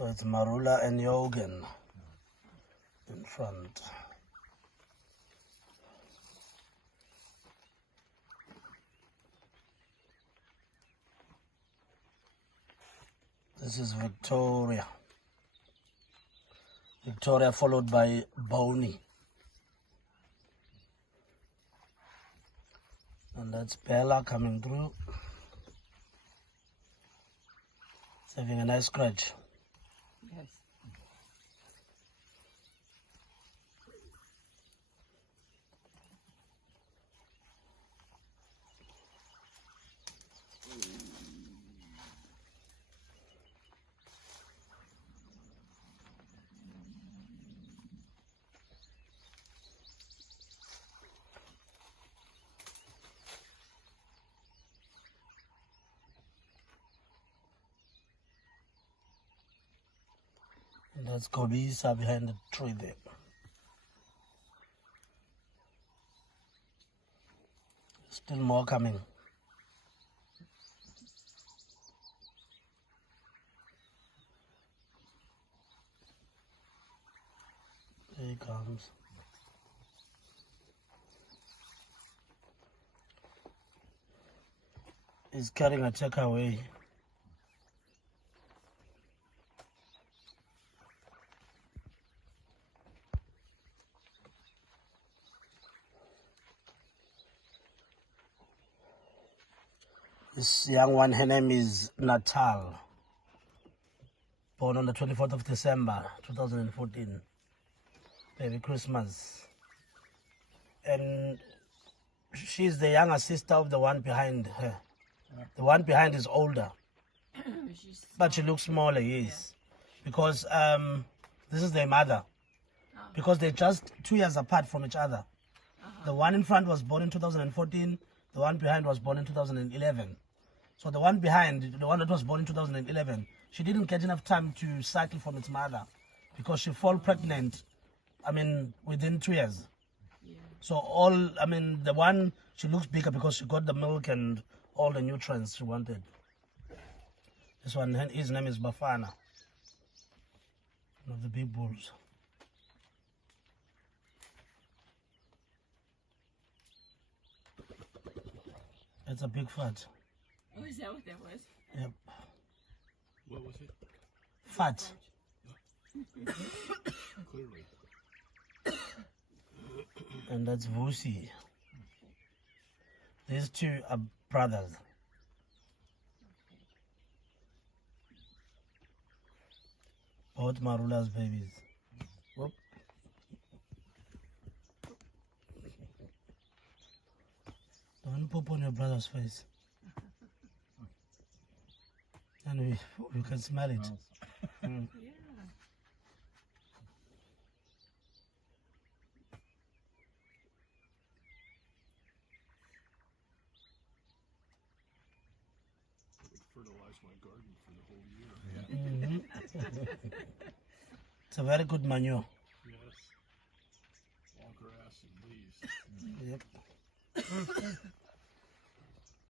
So it's Marula and Yogan in front. This is Victoria. Victoria followed by Boney. And that's Bella coming through. It's having a nice scratch. Yes. And that's Kobisa behind the tree there. Still more coming. There he comes. He's carrying a takeaway. This young one, her name is Natal. Born on the 24th of December, 2014. Baby Christmas. And she's the younger sister of the one behind her. The one behind is older. But she looks smaller, yes. Yeah. Because this is their mother. Because they're just 2 years apart from each other. The one in front was born in 2014. The one behind was born in 2011. So the one behind, the one that was born in 2011, she didn't get enough time to cycle from its mother because she fell pregnant, within 2 years. Yeah. So the one, she looks bigger because she got the milk and all the nutrients she wanted. This one, his name is Bafana. One of the big bulls. It's a big fat. Oh, is that what that was? Yep. What was it? Fat. Clearly. And that's Vusi. These two are brothers. Both Marula's babies. Whoop. Don't poop on your brother's face. And we can smell it. Mm. Yeah. I would fertilize my garden for the whole year. Mm-hmm. It's a very good manure. Yes. All grass and leaves. Yep.